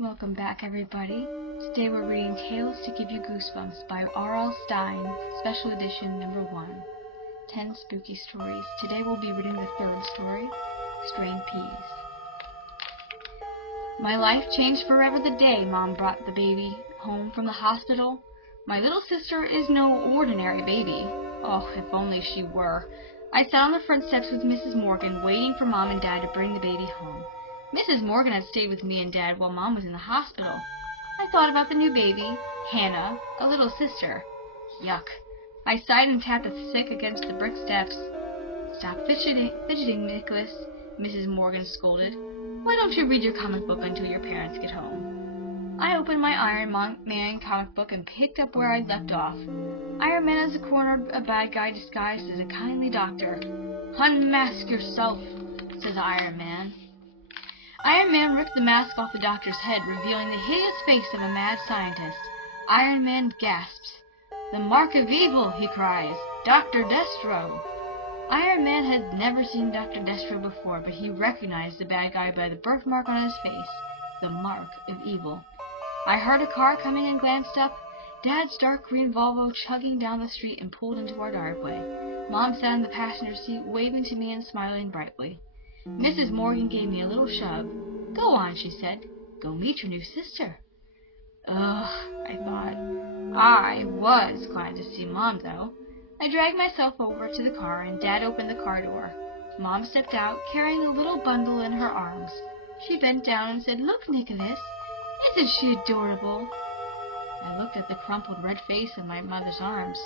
Welcome back, everybody. Today we're reading Tales to Give You Goosebumps by R.L. Stine, Special Edition number 1. 10 Spooky Stories. Today we'll be reading the third story, Strained Peas. My life changed forever the day Mom brought the baby home from the hospital. My little sister is no ordinary baby. Oh, if only she were. I sat on the front steps with Mrs. Morgan, waiting for Mom and Dad to bring the baby home. Mrs. Morgan had stayed with me and Dad while Mom was in the hospital. I thought about the new baby, Hannah, a little sister. Yuck. I sighed and tapped the stick against the brick steps. Stop fidgeting, Nicholas, Mrs. Morgan scolded. Why don't you read your comic book until your parents get home? I opened my Iron Man comic book and picked up where I'd left off. Iron Man is a cornered a bad guy disguised as a kindly doctor. Unmask yourself, says Iron Man. Iron Man ripped the mask off the doctor's head, revealing the hideous face of a mad scientist. Iron Man gasps. The mark of evil, he cries. Dr. Destro. Iron Man had never seen Dr. Destro before, but he recognized the bad guy by the birthmark on his face. The mark of evil. I heard a car coming and glanced up. Dad's dark green Volvo chugging down the street and pulled into our driveway. Mom sat in the passenger seat, waving to me and smiling brightly. Mrs. Morgan gave me a little shove. Go on, she said. Go meet your new sister. Ugh, I thought. I was glad to see Mom, though. I dragged myself over to the car, and Dad opened the car door. Mom stepped out, carrying a little bundle in her arms. She bent down and said, Look, Nicholas, isn't she adorable? I looked at the crumpled red face in my mother's arms.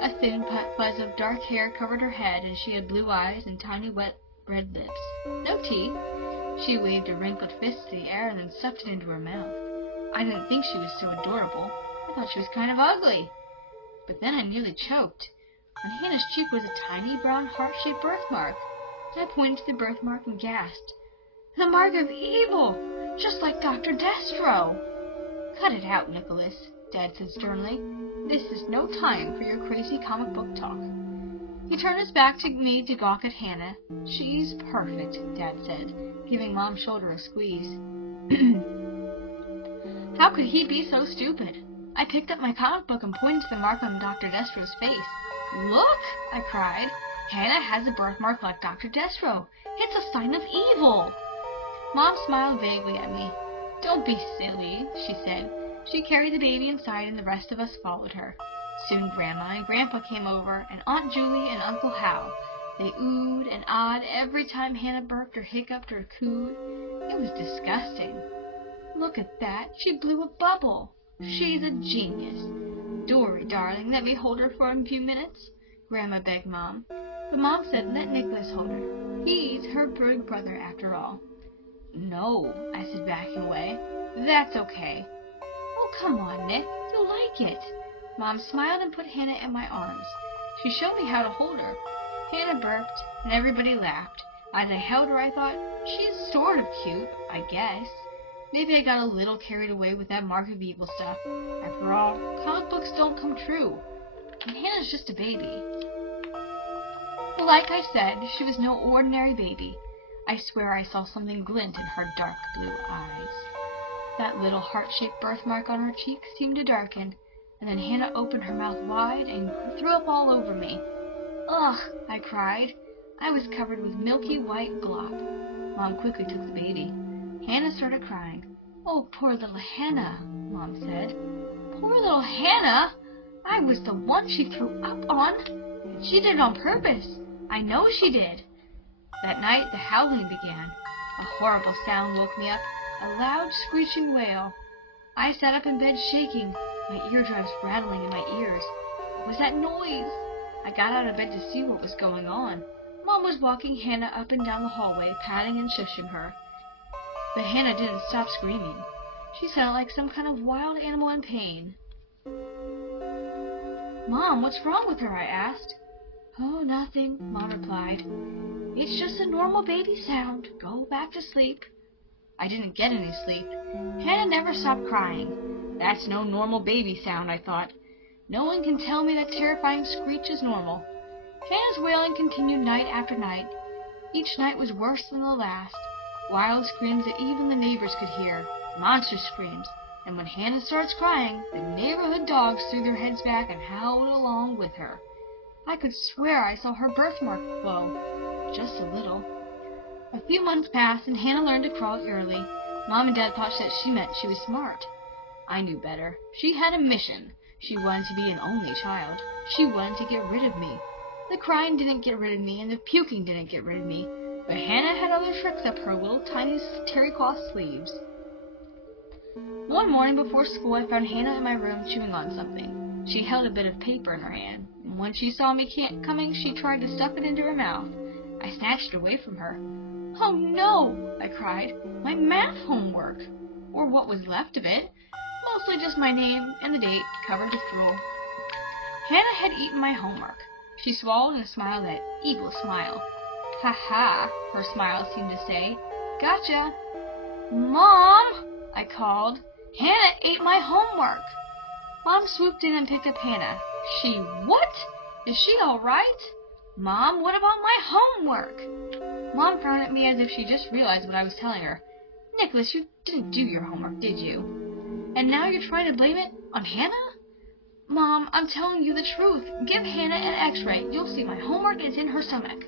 A thin fuzz of dark hair covered her head, and she had blue eyes and tiny wet red lips. No teeth. She waved a wrinkled fist to the air and then sucked it into her mouth. I didn't think she was so adorable. I thought she was kind of ugly. But then I nearly choked. On Hannah's cheek was a tiny brown heart-shaped birthmark. I pointed to the birthmark and gasped. The mark of evil! Just like Dr. Destro! Cut it out, Nicholas, Dad said sternly. This is no time for your crazy comic book talk. He turned his back to me to gawk at Hannah. She's perfect, Dad said, giving Mom's shoulder a squeeze. How could he be so stupid? I picked up my comic book and pointed to the mark on Dr. Destro's face. Look, I cried. Hannah has a birthmark like Dr. Destro. It's a sign of evil. Mom smiled vaguely at me. Don't be silly, she said. She carried the baby inside and the rest of us followed her. Soon Grandma and Grandpa came over, and Aunt Julie and Uncle Hal. They oohed and awed every time Hannah burped or hiccuped or cooed. It was disgusting. Look at that. She blew a bubble. She's a genius. Tori, darling, let me hold her for a few minutes, Grandma begged Mom. But Mom said let Nicholas hold her. He's her big brother after all. No, I said, backing away. That's okay. Oh, come on, Nick. You'll like it. Mom smiled and put Hannah in my arms. She showed me how to hold her. Hannah burped, and everybody laughed. As I held her, I thought, she's sort of cute, I guess. Maybe I got a little carried away with that mark of evil stuff. After all, comic books don't come true. And Hannah's just a baby. But like I said, she was no ordinary baby. I swear I saw something glint in her dark blue eyes. That little heart-shaped birthmark on her cheek seemed to darken, and then Hannah opened her mouth wide and threw up all over me. Ugh, I cried. I was covered with milky white glop. Mom quickly took the baby. Hannah started crying. Oh, poor little Hannah, Mom said. Poor little Hannah? I was the one she threw up on. And she did it on purpose. I know she did. That night the howling began. A horrible sound woke me up, a loud screeching wail. I sat up in bed shaking, my eardrums rattling in my ears. What was that noise? I got out of bed to see what was going on. Mom was walking Hannah up and down the hallway, patting and shushing her. But Hannah didn't stop screaming. She sounded like some kind of wild animal in pain. Mom, what's wrong with her? I asked. Oh, nothing, Mom replied. It's just a normal baby sound. Go back to sleep. I didn't get any sleep. Hannah never stopped crying. That's no normal baby sound, I thought. No one can tell me that terrifying screech is normal. Hannah's wailing continued night after night. Each night was worse than the last. Wild screams that even the neighbors could hear. monster screams, and when Hannah starts crying, the neighborhood dogs threw their heads back and howled along with her. I could swear I saw her birthmark glow, just a little. A few months passed, and Hannah learned to crawl early. Mom and Dad thought that she meant she was smart. I knew better. She had a mission. She wanted to be an only child. She wanted to get rid of me. The crying didn't get rid of me, and the puking didn't get rid of me, but Hannah had other tricks up her little tiny terry cloth sleeves. One morning before school, I found Hannah in my room chewing on something. She held a bit of paper in her hand, and when she saw me coming, she tried to stuff it into her mouth. I snatched it away from her. "Oh no!" I cried. "My math homework!" Or what was left of it. Mostly just my name and the date, covered with drool. Hannah had eaten my homework. She swallowed and smiled that evil smile. "Ha ha," her smile seemed to say. "Gotcha." "Mom!" I called. "Hannah ate my homework." Mom swooped in and picked up Hannah. "She what? Is she all right?" "Mom, what about my homework?" Mom frowned at me as if she just realized what I was telling her. "Nicholas, you didn't do your homework, did you? And now you're trying to blame it on Hannah?" "Mom, I'm telling you the truth. Give Hannah an x-ray. You'll see my homework is in her stomach."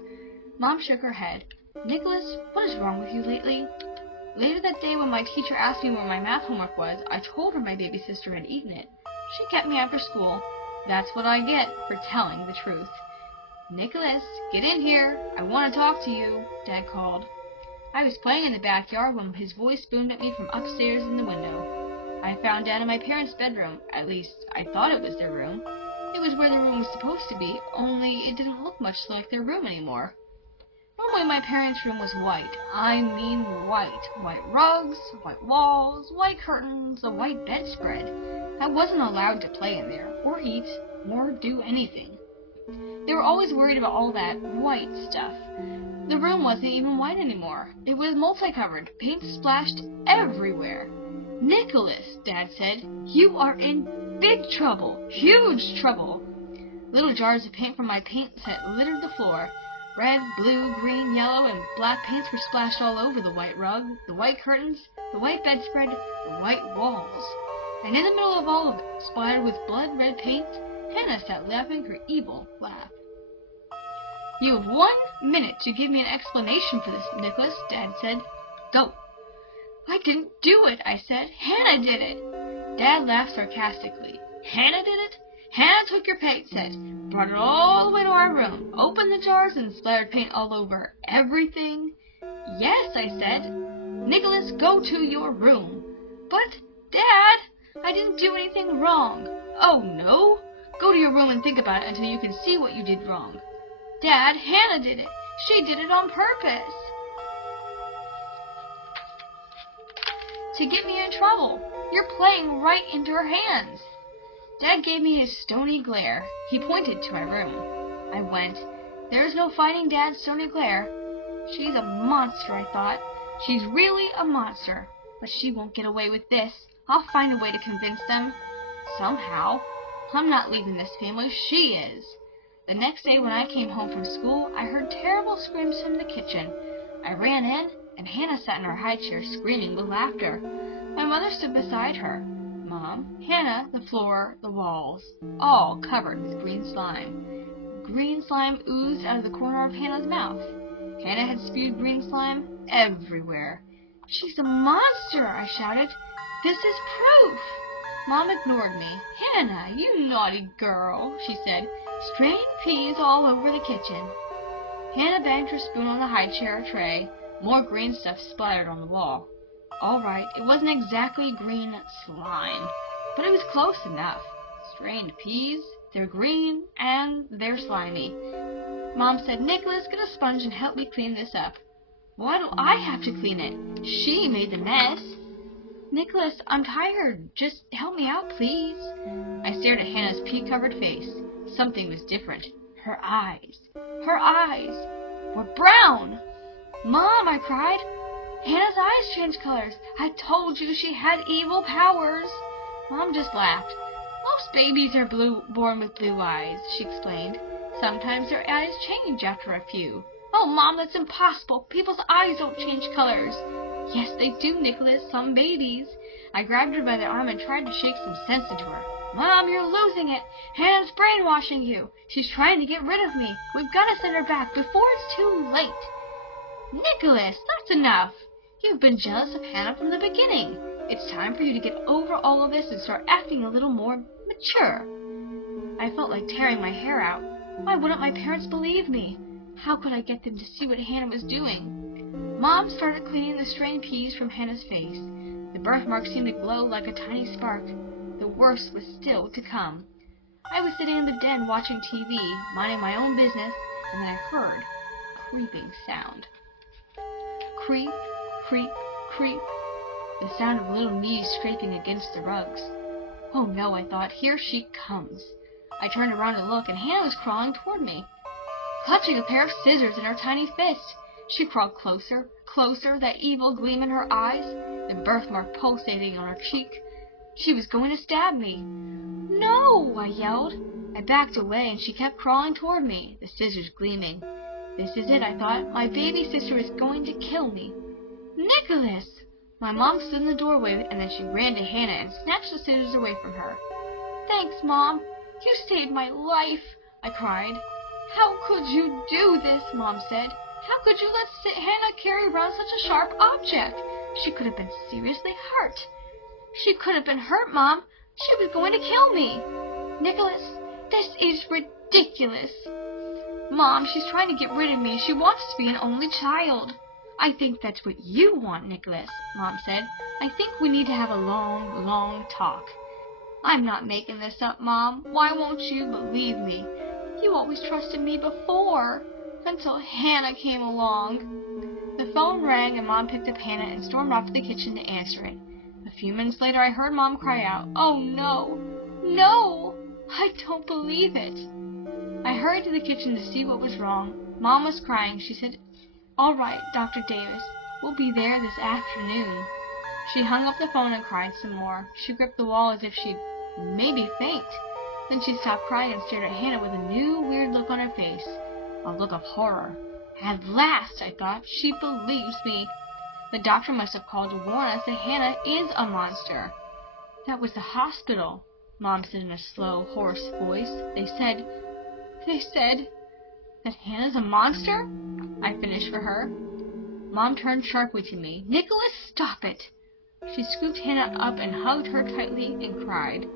Mom shook her head. "Nicholas, what is wrong with you lately?" Later that day, when my teacher asked me where my math homework was, I told her my baby sister had eaten it. She kept me after school. That's what I get for telling the truth. "Nicholas, get in here. I want to talk to you," Dad called. I was playing in the backyard when his voice boomed at me from upstairs in the window. I found Dad in my parents' bedroom. At least, I thought it was their room. It was where the room was supposed to be, only it didn't look much like their room anymore. Normally my parents' room was white. I mean white. White rugs, white walls, white curtains, a white bedspread. I wasn't allowed to play in there, or eat, or do anything. They were always worried about all that white stuff. The room wasn't even white anymore. It was multicolored, paint splashed everywhere. "Nicholas," Dad said, "you are in big trouble, huge trouble." Little jars of paint from my paint set littered the floor. Red, blue, green, yellow, and black paints were splashed all over the white rug, the white curtains, the white bedspread, the white walls. And in the middle of all of it, splattered with blood-red paint, Hannah sat laughing her evil laugh. "You have 1 minute to give me an explanation for this, Nicholas," Dad said. "Go." "I didn't do it," I said. "Hannah did it." Dad laughed sarcastically. "Hannah did it? Hannah took your paint set, brought it all the way to our room, opened the jars, and splattered paint all over everything?" "Yes," I said. "Nicholas, go to your room." "But, Dad, I didn't do anything wrong." "Oh, no? Go to your room and think about it until you can see what you did wrong." "Dad, Hannah did it. She did it on purpose." "To get me in trouble. You're playing right into her hands." Dad gave me his stony glare. He pointed to my room. I went. There was no fighting Dad's stony glare. She's a monster, I thought. She's really a monster. But she won't get away with this. I'll find a way to convince them. Somehow. I'm not leaving this family. She is. The next day when I came home from school, I heard terrible screams from the kitchen. I ran in, and Hannah sat in her high chair screaming with laughter. My mother stood beside her. Mom, Hannah, the floor, the walls, all covered with green slime. Green slime oozed out of the corner of Hannah's mouth. Hannah had spewed green slime everywhere. "She's a monster!" I shouted. "This is proof!" Mom ignored me. "Hannah, you naughty girl," she said, spraying peas all over the kitchen. Hannah banged her spoon on the high chair tray. More green stuff splattered on the wall. All right, it wasn't exactly green slime, but it was close enough. Strained peas, they're green, and they're slimy. Mom said, "Nicholas, get a sponge and help me clean this up." "Why do I have to clean it? She made the mess." "Nicholas, I'm tired. Just help me out, please." I stared at Hannah's pea-covered face. Something was different. Her eyes were brown. "Mom," I cried, "Hannah's eyes changed colors. I told you she had evil powers." Mom just laughed. "Most babies are born with blue eyes," she explained. "Sometimes their eyes change after a few." "Oh, Mom, that's impossible. People's eyes don't change colors." Yes, they do, Nicholas, some babies. I grabbed her by the arm and tried to shake some sense into her. Mom, you're losing it. Hannah's brainwashing you. She's trying to get rid of me. We've got to send her back before it's too late. Nicholas, that's enough. You've been jealous of Hannah from the beginning. It's time for you to get over all of this and start acting a little more mature. I felt like tearing my hair out. Why wouldn't my parents believe me? How could I get them to see what Hannah was doing? Mom started cleaning the strained peas from Hannah's face. The birthmark seemed to glow like a tiny spark. The worst was still to come. I was sitting in the den watching TV, minding my own business, and then I heard a creeping sound. Creep, creep, creep. The sound of little knees scraping against the rugs. Oh no, I thought, here she comes. I turned around to look, and Hannah was crawling toward me, clutching a pair of scissors in her tiny fist. She crawled closer, closer, that evil gleam in her eyes, the birthmark pulsating on her cheek. She was going to stab me. No, I yelled. I backed away, and she kept crawling toward me, the scissors gleaming. This is it, I thought. My baby sister is going to kill me. Nicholas! My mom stood in the doorway, and then she ran to Hannah and snatched the scissors away from her. Thanks, Mom. You saved my life, I cried. How could you do this, Mom said. How could you let Hannah carry around such a sharp object? She could have been seriously hurt. She could have been hurt, Mom. She was going to kill me. Nicholas, this is ridiculous. Mom, she's trying to get rid of me. She wants to be an only child. I think that's what you want, Nicholas, Mom said. I think we need to have a long, long talk. I'm not making this up, Mom. Why won't you believe me? You always trusted me before, until Hannah came along. The phone rang, and Mom picked up Hannah and stormed off to the kitchen to answer it. A few minutes later, I heard Mom cry out, "Oh, no! No! I don't believe it!" I hurried to the kitchen to see what was wrong. Mom was crying. She said, "All right, Dr. Davis. We'll be there this afternoon." She hung up the phone and cried some more. She gripped the wall as if she'd maybe faint. Then she stopped crying and stared at Hannah with a new weird look on her face. A look of horror. At last, I thought, she believes me. The doctor must have called to warn us that Hannah is a monster. That was the hospital, Mom said in a slow, hoarse voice. They said that Hannah's a monster? I finished for her. Mom turned sharply to me. Nicholas, stop it! She scooped Hannah up and hugged her tightly and cried.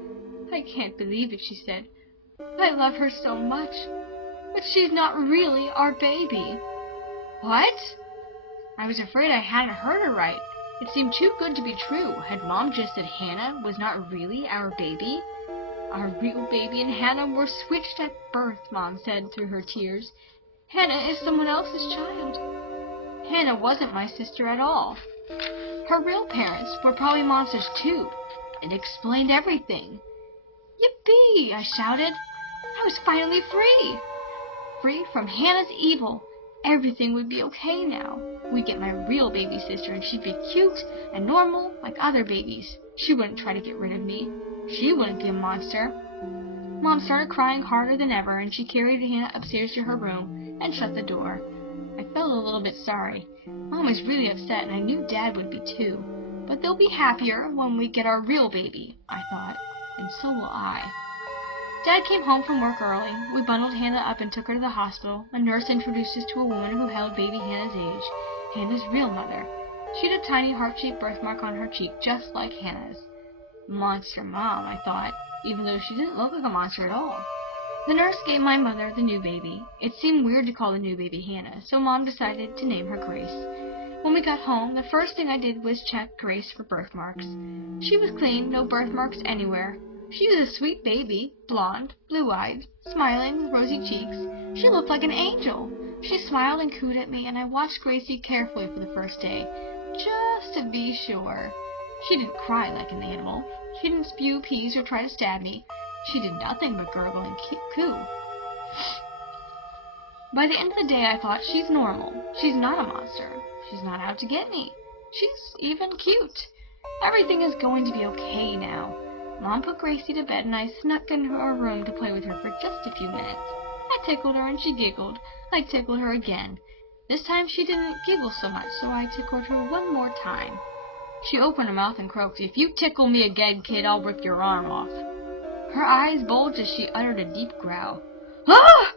I can't believe it, she said. I love her so much, but she's not really our baby. What? I was afraid I hadn't heard her right. It seemed too good to be true. Had Mom just said Hannah was not really our baby? Our real baby and Hannah were switched at birth, Mom said through her tears. Hannah is someone else's child. Hannah wasn't my sister at all. Her real parents were probably monsters too. It explained everything. Yippee! I shouted. I was finally free. Free from Hannah's evil. Everything would be okay now. We'd get my real baby sister, and she'd be cute and normal like other babies. She wouldn't try to get rid of me. She wouldn't be a monster. Mom started crying harder than ever, and she carried Hannah upstairs to her room and shut the door. I felt a little bit sorry. Mom was really upset, and I knew Dad would be too. But they'll be happier when we get our real baby, I thought, and so will I. Dad came home from work early. We bundled Hannah up and took her to the hospital. A nurse introduced us to a woman who held baby Hannah's age, Hannah's real mother. She had a tiny heart-shaped birthmark on her cheek, just like Hannah's. Monster Mom, I thought, even though she didn't look like a monster at all. The nurse gave my mother the new baby. It seemed weird to call the new baby Hannah, so Mom decided to name her Grace. When we got home, the first thing I did was check Grace for birthmarks. She was clean, no birthmarks anywhere. She was a sweet baby, blonde, blue-eyed, smiling with rosy cheeks. She looked like an angel. She smiled and cooed at me, and I watched Gracie carefully for the first day, just to be sure. She didn't cry like an animal. She didn't spew peas or try to stab me. She did nothing but gurgle and coo. By the end of the day, I thought, she's normal. She's not a monster. She's not out to get me. She's even cute. Everything is going to be okay now. Mom put Gracie to bed, and I snuck into her room to play with her for just a few minutes. I tickled her, and she giggled. I tickled her again. This time she didn't giggle so much, so I tickled her one more time. She opened her mouth and croaked, "If you tickle me again, kid, I'll rip your arm off." Her eyes bulged as she uttered a deep growl. "Ah!"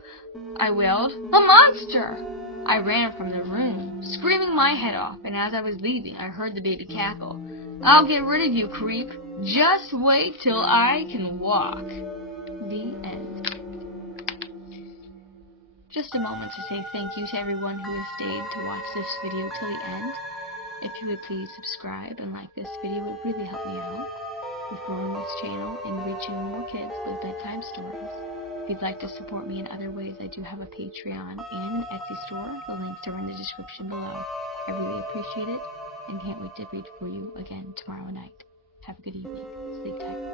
I wailed. "A monster!" I ran from the room, screaming my head off, and as I was leaving, I heard the baby cackle. "I'll get rid of you, creep. Just wait till I can walk." The end. Just a moment to say thank you to everyone who has stayed to watch this video till the end. If you would please subscribe and like this video, it would really help me out with growing this channel and reaching more kids with bedtime stories. If you'd like to support me in other ways, I do have a Patreon and an Etsy store. The links are in the description below. I really appreciate it and can't wait to read for you again tomorrow night. Have a good evening. Sleep tight.